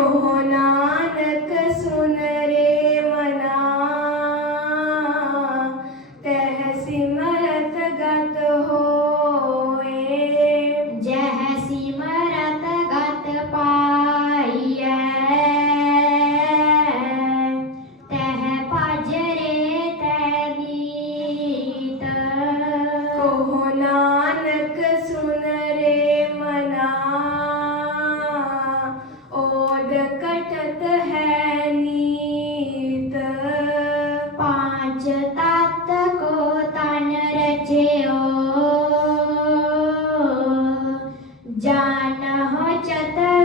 Oh. जाना हो चतर।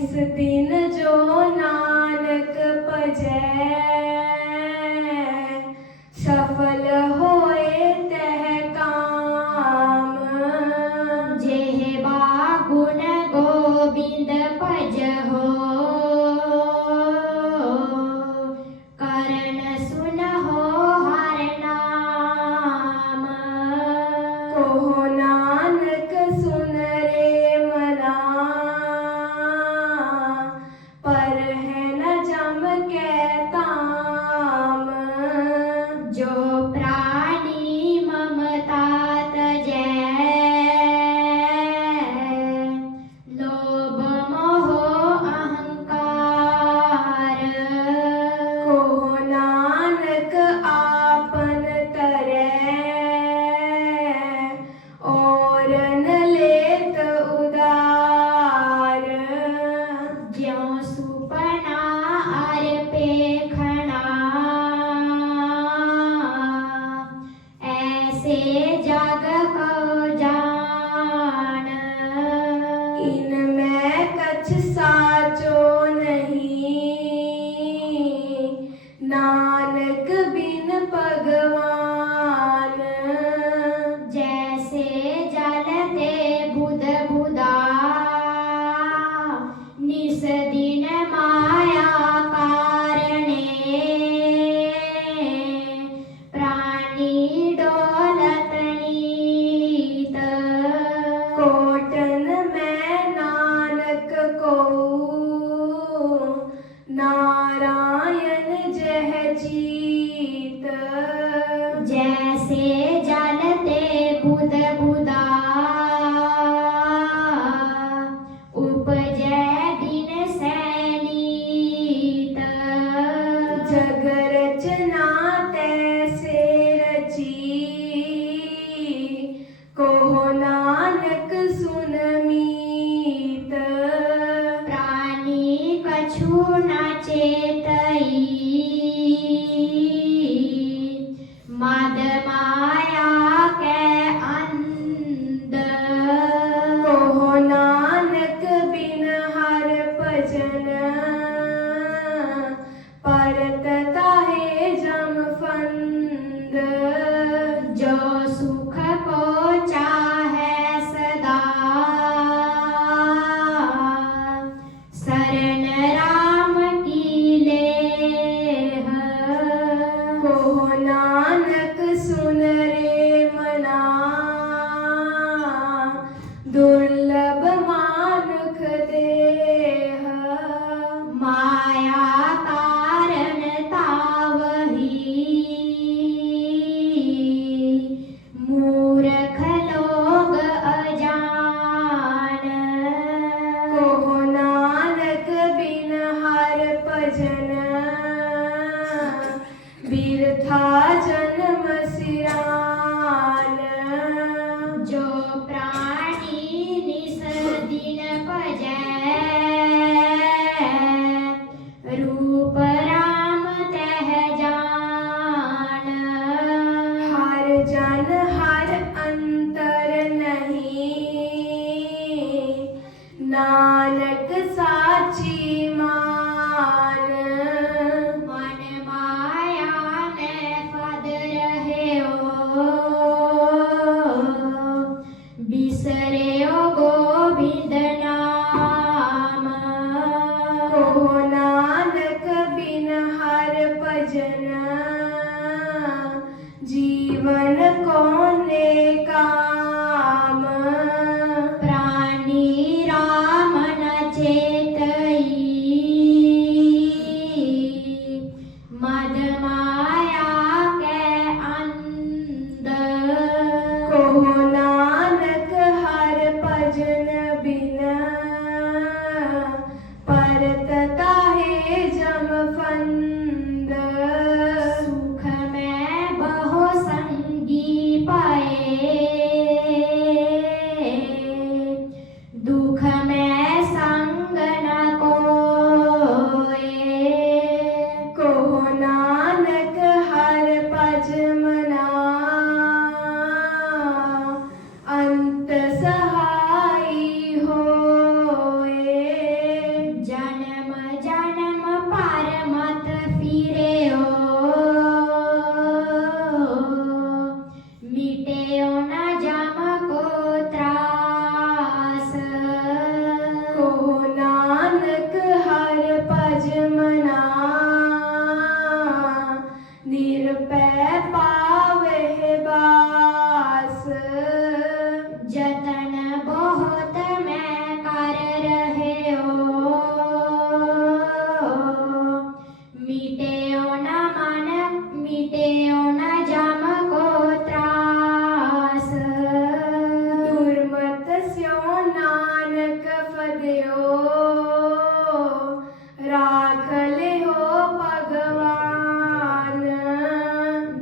इस दिन जो नानक पजै।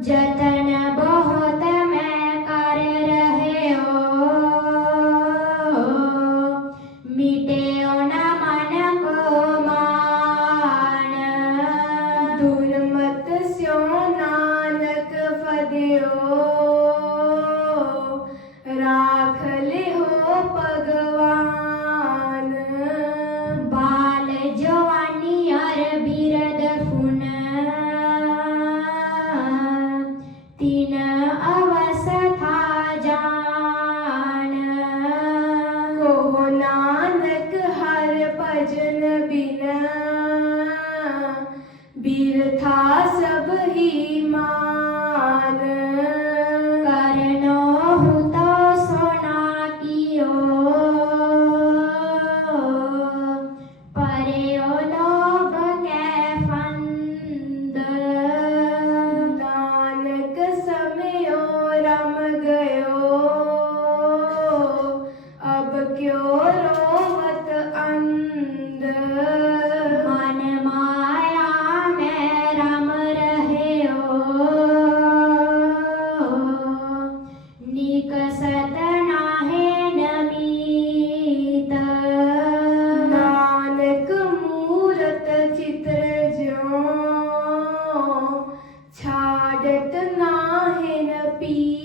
जत happy.